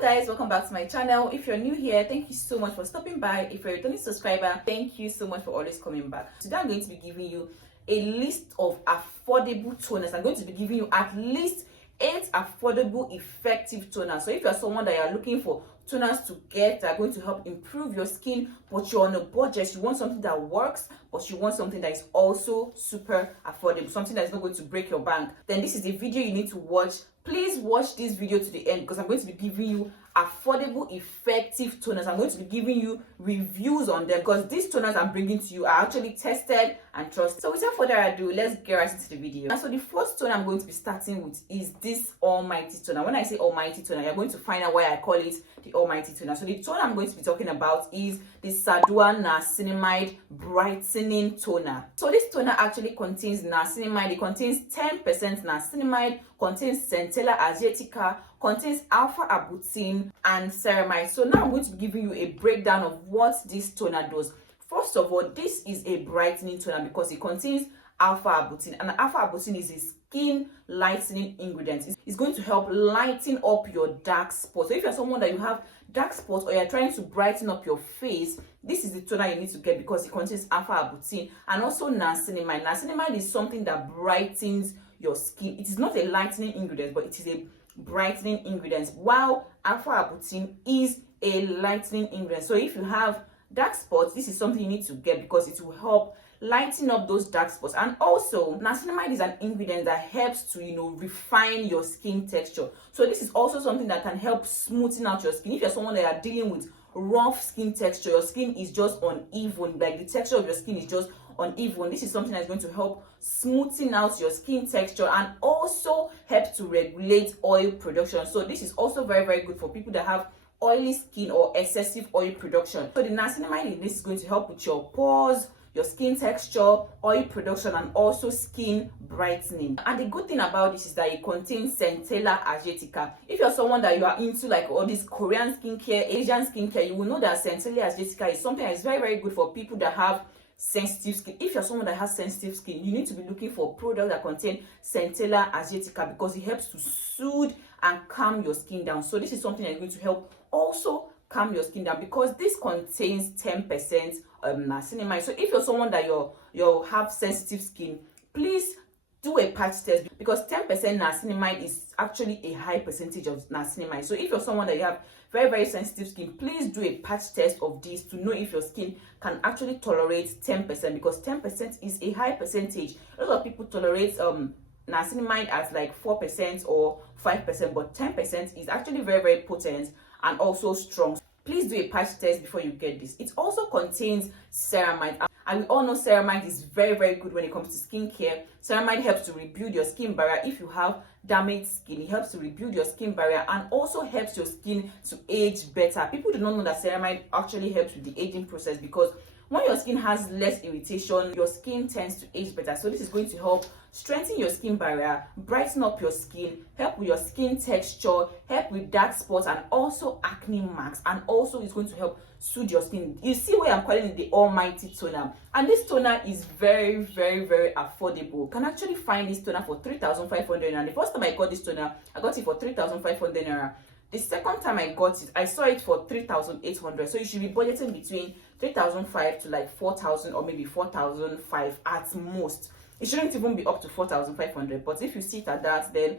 Hello guys, welcome back to my channel. If you're new here, thank you so much for stopping by. If you're a returning subscriber, thank you so much for always coming back. Today I'm going to be giving you a list of affordable toners. I'm going to be giving you at least 8 affordable effective toners. So if you're someone that you're looking for toners to get that are going to help improve your skin, but you're on a budget, you want something that works, but you want something that is also super affordable, something that is not going to break your bank, then this is the video you need to watch. Please watch this video to the end because I'm going to be giving you affordable effective toners. I'm going to be giving you reviews on them because these toners I'm bringing to you are actually tested and trusted. So without further ado, let's get right into the video. And so the first toner I'm going to be starting with is this almighty toner. When I say almighty toner, you're going to find out why I call it the almighty toner. So the toner I'm going to be talking about is the Sadoer Niacinamide Brightening Toner. So this toner actually contains niacinamide. It contains 10% niacinamide, contains centella asiatica, contains alpha-arbutin and ceramide. So now I'm going to be giving you a breakdown of what this toner does. First of all, this is a brightening toner because it contains alpha-arbutin, and alpha-arbutin is a skin lightening ingredient. It's going to help lighten up your dark spots. So if you're someone that you have dark spots or you're trying to brighten up your face, this is the toner you need to get because it contains alpha-arbutin and also niacinamide. Niacinamide is something that brightens your skin. It is not a lightening ingredient, but it is a brightening ingredient, while alpha-arbutin is a lightening ingredient. So if you have dark spots, this is something you need to get because it will help lighten up those dark spots. And also niacinamide is an ingredient that helps to refine your skin texture. So this is also something that can help smoothen out your skin. If you're someone that are dealing with rough skin texture, your skin is just uneven, like the texture of your skin is just uneven, this is something that's going to help smoothen out your skin texture and also help to regulate oil production. So this is also very good for people that have oily skin or excessive oil production. So the niacinamide in this is going to help with your pores, your skin texture, oil production, and also skin brightening. And the good thing about this is that it contains centella asiatica. If you're someone that you are into like all this Korean skincare, Asian skincare, you will know that centella asiatica is something that is very good for people that have sensitive skin. If you're someone that has sensitive skin, you need to be looking for products that contain centella asiatica because it helps to soothe and calm your skin down. So this is something that's going to help also calm your skin down because this contains 10% niacinamide. So if you're someone that you have sensitive skin, please do a patch test because 10% niacinamide is actually a high percentage of niacinamide. So if you're someone that you have very sensitive skin, please do a patch test of this to know if your skin can actually tolerate 10% because 10% is a high percentage. A lot of people tolerate niacinamide as like 4% or 5%, but 10% is actually very potent and also strong. Please do a patch test before you get this. It also contains ceramide, and we all know ceramide is very good when it comes to skincare. Ceramide helps to rebuild your skin barrier. If you have damaged skin, it helps to rebuild your skin barrier and also helps your skin to age better. People do not know that ceramide actually helps with the aging process because when your skin has less irritation, your skin tends to age better. So this is going to help strengthen your skin barrier, brighten up your skin, help with your skin texture, help with dark spots and also acne marks, and also it's going to help soothe your skin. You see why I'm calling it the almighty toner, and this toner is very affordable. You can actually find this toner for 3,500, and the first time I got this toner, I got it for 3,500 naira. The second time I got it, I saw it for 3,800. So you should be budgeting between 3,500 to like 4,000 or maybe 4,500 at most. It shouldn't even be up to 4,500, but if you see it at that, then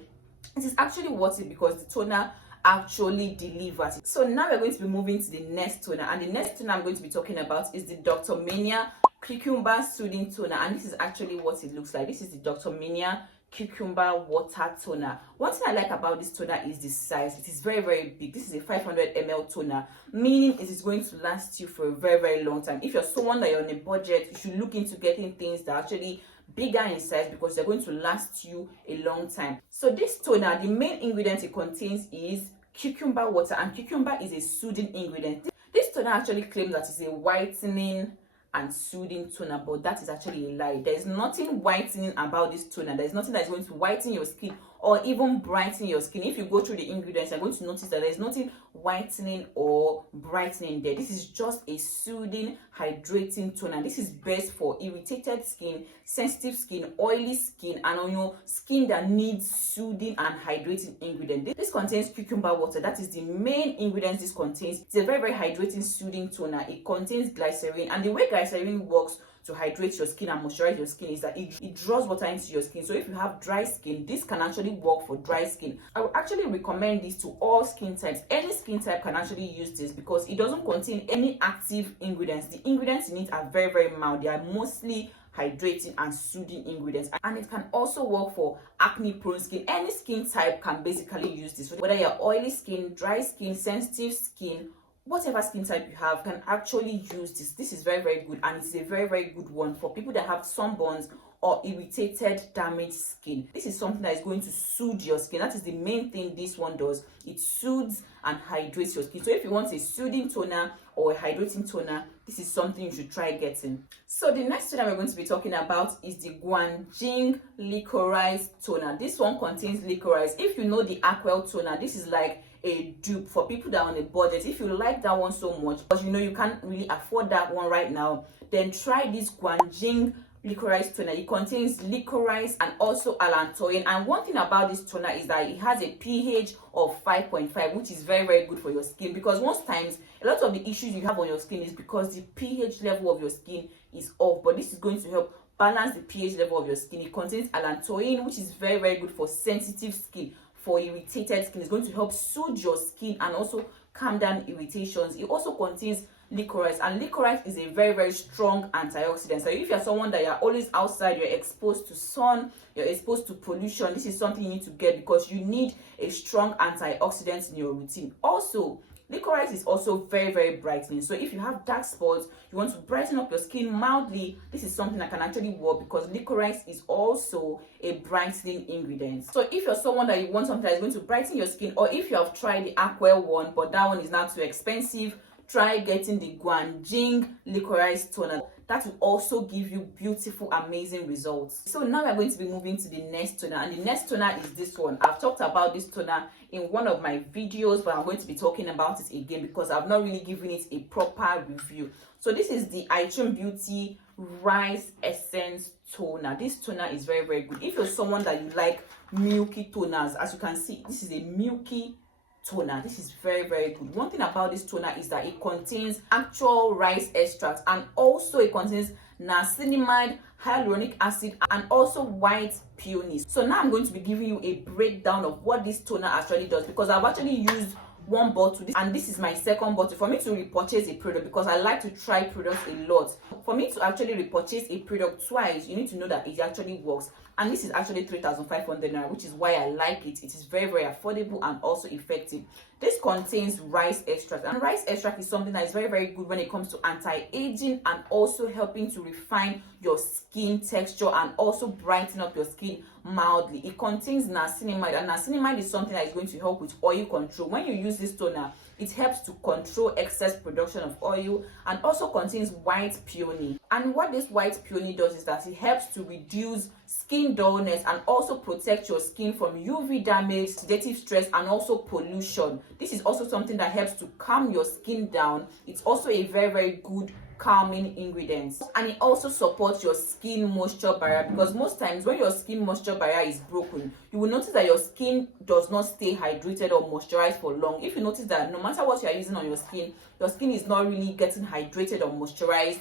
it is actually worth it because the toner actually delivers. So now we're going to be moving to the next toner, and the next toner I'm going to be talking about is the Dr. Meineair Cucumber Soothing Toner, and this is actually what it looks like. This is the Dr. Meineair Cucumber Water Toner. One thing I like about this toner is the size. It is very big. This is a 500 ml toner, meaning it is going to last you for a very long time. If you're someone that you're on a budget, you should look into getting things that are actually bigger in size because they're going to last you a long time. So this toner, the main ingredient it contains is cucumber water, and cucumber is a soothing ingredient. This toner actually claims that it's a whitening and soothing toner, but that is actually a lie. There is nothing whitening about this toner. There is nothing that is going to whiten your skin or even brighten your skin. If you go through the ingredients, you're going to notice that there's nothing whitening or brightening there. This is just a soothing, hydrating toner. This is best for irritated skin, sensitive skin, oily skin, and on your skin that needs soothing and hydrating ingredient. This contains cucumber water. That is the main ingredient this contains. It's a very, very hydrating, soothing toner. It contains glycerin, and the way glycerin works to hydrate your skin and moisturize your skin is that it draws water into your skin. So if you have dry skin, this can actually work for dry skin. I would actually recommend this to all skin types. Any skin type can actually use this because it doesn't contain any active ingredients. The ingredients in it are very, very mild. They are mostly hydrating and soothing ingredients, and it can also work for acne prone skin. Any skin type can basically use this, whether you're oily skin, dry skin, sensitive skin, whatever skin type you have can actually use this. This is very, very good, and it's a very, very good one for people that have sunburns or irritated, damaged skin. This is something that is going to soothe your skin. That is the main thing this one does. It soothes and hydrates your skin. So if you want a soothing toner or a hydrating toner, this is something you should try getting. So the next toner we're going to be talking about is the Guanjing Licorice Toner. This one contains licorice. If you know the Aquel toner, this is like a dupe for people that are on a budget. If you like that one so much, but you know you can't really afford that one right now, then try this Guanjing Licorice Toner. It contains licorice and also allantoin, and one thing about this toner is that it has a pH of 5.5, which is very, very good for your skin, because most times a lot of the issues you have on your skin is because the pH level of your skin is off, but this is going to help balance the pH level of your skin. It contains allantoin, which is very, very good for sensitive skin, for irritated skin. It's going to help soothe your skin and also calm down irritations. It also contains licorice, and licorice is a very, very strong antioxidant. So if you're someone that you're always outside, you're exposed to sun, you're exposed to pollution, this is something you need to get because you need a strong antioxidant in your routine. Also, licorice is also very, very brightening. So if you have dark spots, you want to brighten up your skin mildly, this is something that can actually work because licorice is also a brightening ingredient. So if you're someone that you want something that is going to brighten your skin, or if you have tried the Aquel one but that one is not too expensive, try getting the Guanjing Licorice Toner. That will also give you beautiful, amazing results. So now we're going to be moving to the next toner, and the next toner is this one. I've talked about this toner in one of my videos, but I'm going to be talking about it again because I've not really given it a proper review. So this is the Itron Beauty Rice Essence Toner. This toner is very, very good. If you're someone that you like milky toners, as you can see, this is a milky toner. This is very, very good. One thing about this toner is that it contains actual rice extract, and also it contains niacinamide, hyaluronic acid, and also white peony. So now I'm going to be giving you a breakdown of what this toner actually does, because I've actually used one bottle and this is my second bottle. For me to repurchase a product, because I like to try products a lot, for me to actually repurchase a product twice, you need to know that it actually works. And this is actually 3,500 naira, which is why I like it. It is very, very affordable and also effective. This contains rice extract, and rice extract is something that is very, very good when it comes to anti-aging and also helping to refine your skin texture and also brighten up your skin mildly. It contains niacinamide, and niacinamide is something that is going to help with oil control. When you use this toner, it helps to control excess production of oil, and also contains white peony. And what this white peony does is that it helps to reduce skin dullness and also protect your skin from UV damage, oxidative stress, and also pollution. This is also something that helps to calm your skin down. It's also a very, very good calming ingredient, and it also supports your skin moisture barrier, because most times when your skin moisture barrier is broken, you will notice that your skin does not stay hydrated or moisturized for long. If you notice that no matter what you are using on your skin is not really getting hydrated or moisturized,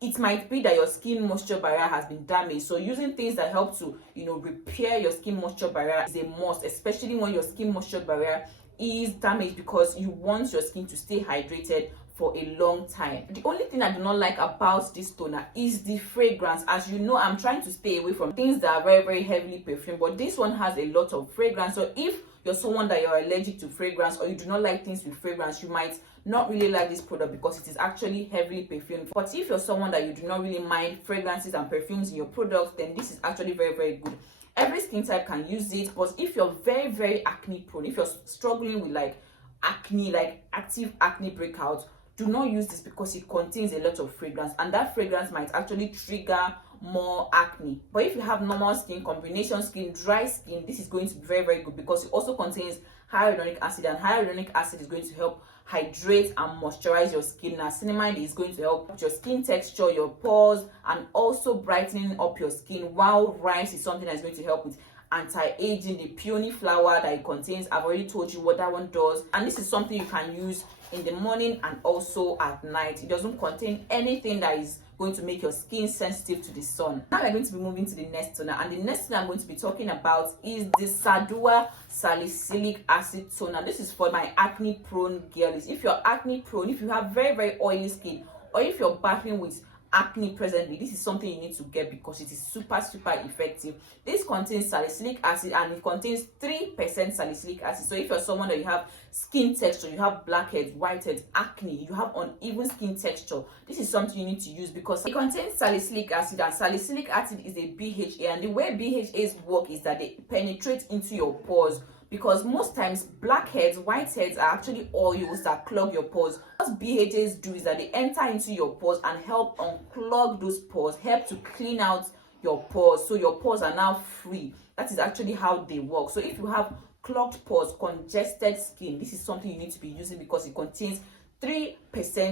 it might be that your skin moisture barrier has been damaged. So using things that help to repair your skin moisture barrier is a must, especially when your skin moisture barrier is damaged, because you want your skin to stay hydrated for a long time. The only thing I do not like about this toner is the fragrance. As you know, I'm trying to stay away from things that are very, very heavily perfumed, but this one has a lot of fragrance. So if you're someone that you're allergic to fragrance, or you do not like things with fragrance, you might not really like this product because it is actually heavily perfumed. But if you're someone that you do not really mind fragrances and perfumes in your products, then this is actually very, very good. Every skin type can use it, but if you're very, very acne prone, if you're struggling with like acne, like active acne breakout, do not use this because it contains a lot of fragrance, and that fragrance might actually trigger more acne. But if you have normal skin, combination skin, dry skin, this is going to be very, very good because it also contains hyaluronic acid, and hyaluronic acid is going to help hydrate and moisturize your skin. Niacinamide is going to help with your skin texture, your pores, and also brightening up your skin, while rice is something that's going to help with anti-aging. The peony flower that it contains, I've already told you what that one does, and this is something you can use in the morning and also at night. It doesn't contain anything that is going to make your skin sensitive to the sun. Now we're going to be moving to the next toner, and the next toner I'm going to be talking about is the Sadoer Salicylic Acid Toner. This is for my acne prone girlies. If you're acne prone, if you have very, very oily skin, or if you're battling with acne presently, this is something you need to get because it is super, super effective. This contains salicylic acid, and it contains 3% salicylic acid. So if you're someone that you have skin texture, you have blackheads, whiteheads, acne, you have uneven skin texture, this is something you need to use because it contains salicylic acid, and salicylic acid is a BHA, and the way BHAs work is that they penetrate into your pores, because most times blackheads, whiteheads are actually oils that clog your pores. What BHAs do is that they enter into your pores and help unclog those pores, help to clean out your pores, so your pores are now free. That is actually how they work. So if you have clogged pores, congested skin, this is something you need to be using because it contains 3%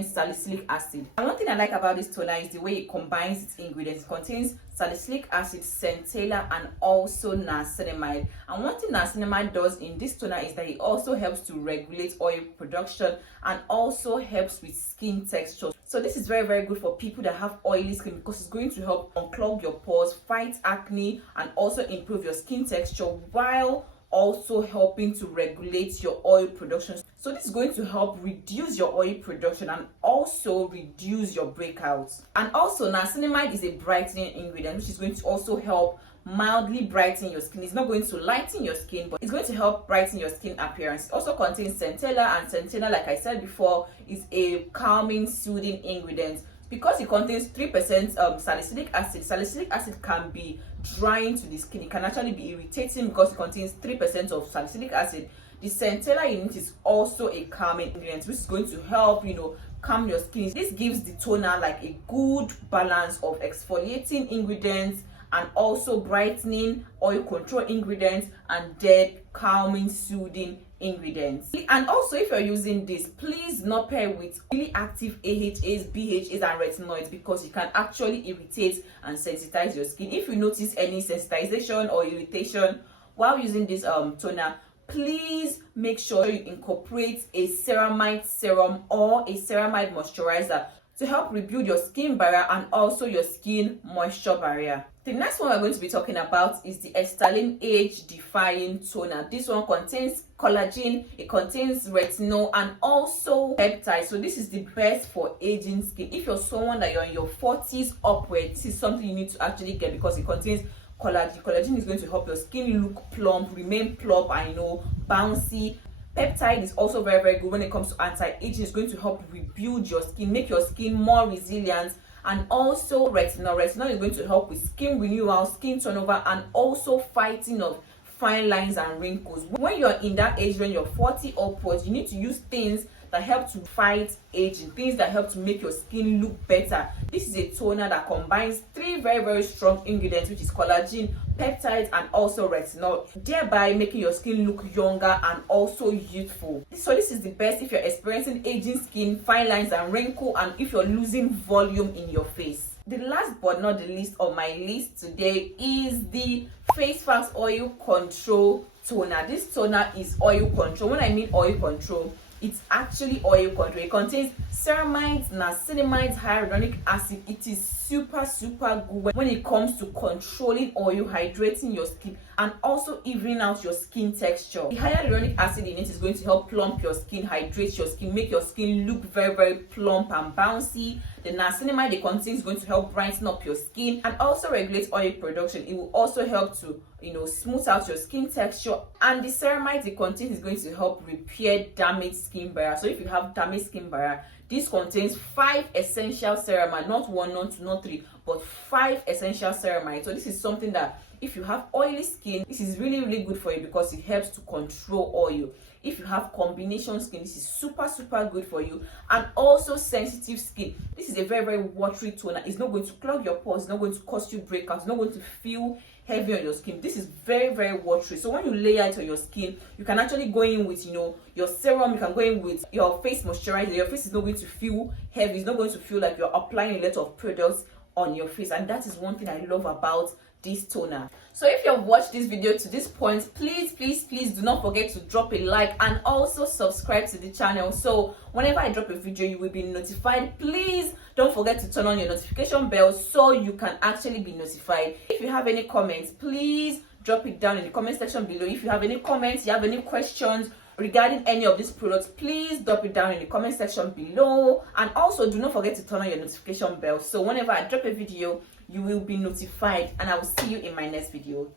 salicylic acid. And one thing I like about this toner is the way it combines its ingredients. It contains salicylic acid, centella, and also niacinamide. And one thing niacinamide does in this toner is that it also helps to regulate oil production and also helps with skin texture. So this is very, very good for people that have oily skin because it's going to help unclog your pores, fight acne, and also improve your skin texture while also helping to regulate your oil production. So this is going to help reduce your oil production and also reduce your breakouts. And also niacinamide is a brightening ingredient, which is going to also help mildly brighten your skin. It's not going to lighten your skin, but it's going to help brighten your skin appearance. It also contains centella, and centella, like I said before, is a calming, soothing ingredient. Because it contains 3% salicylic acid, salicylic acid can be drying to the skin. It can actually be irritating because it contains 3% of salicylic acid. The centella in it is also a calming ingredient, which is going to help, calm your skin. This gives the toner like a good balance of exfoliating ingredients and also brightening, oil control ingredients, and then calming, soothing ingredients. And also, if you're using this, please not pair with really active AHAs, BHAs, and retinoids because it can actually irritate and sensitize your skin. If you notice any sensitization or irritation while using this toner, please make sure you incorporate a ceramide serum or a ceramide moisturizer to help rebuild your skin barrier and also your skin moisture barrier. The next one we're going to be talking about is the Sterling Age Defying Toner. This one contains collagen, it contains retinol, and also peptides. So this is the best for aging skin. If you're someone that you're in your 40s upward, this is something you need to actually get because it contains collagen. Collagen is going to help your skin look plump, remain plump, and bouncy. Peptide is also very, very good when it comes to anti-aging. It's going to help rebuild your skin, make your skin more resilient. And also retinol. Retinol is going to help with skin renewal, skin turnover, and also fighting of fine lines and wrinkles. When you're in that age, when you're 40 upwards, you need to use things that help to fight aging, things that help to make your skin look better. This is a toner that combines 3 very, very strong ingredients, which is collagen, peptides, and also retinol, thereby making your skin look younger and also youthful. So this is the best if you're experiencing aging skin, fine lines and wrinkle, and if you're losing volume in your face. The last but not the least on my list today is the Face Fast Oil Control Toner. This toner is oil control. When I mean oil control, it's actually oil control. It contains ceramides, niacinamide, hyaluronic acid. It is super, super good when it comes to controlling oil, hydrating your skin, and also evening out your skin texture. The hyaluronic acid in it is going to help plump your skin, hydrate your skin, make your skin look very, very plump and bouncy. The niacinamide it contains is going to help brighten up your skin and also regulate oil production. It will also help to smooth out your skin texture. And the ceramide it contains is going to help repair damaged skin barrier. So if you have damaged skin barrier, this contains 5 essential ceramide, not 1, not 2, not 3, but 5 essential ceramide. So this is something that if you have oily skin, this is really, really good for you because it helps to control oil. if you have combination skin, this is super good for you. And also sensitive skin, this is a very watery toner. It's not going to clog your pores, it's not going to cause you breakouts, it's not going to feel heavy on your skin. This is very watery, so when you layer it on your skin, you can actually go in with, you know, your serum, you can go in with your face moisturizer. Your face is not going to feel heavy, it's not going to feel like you're applying a lot of products on your face, and that is one thing I love about this toner. So if you have watched this video to this point, please do not forget to drop a like and also subscribe to the channel, so whenever I drop a video you will be notified. Please don't forget to turn on your notification bell so you can actually be notified. If you have any comments, please drop it down in the comment section below. If you have any comments, you have any questions regarding any of these products, please drop it down in the comment section below. And also do not forget to turn on your notification bell so whenever I drop a video you will be notified, and I will see you in my next video.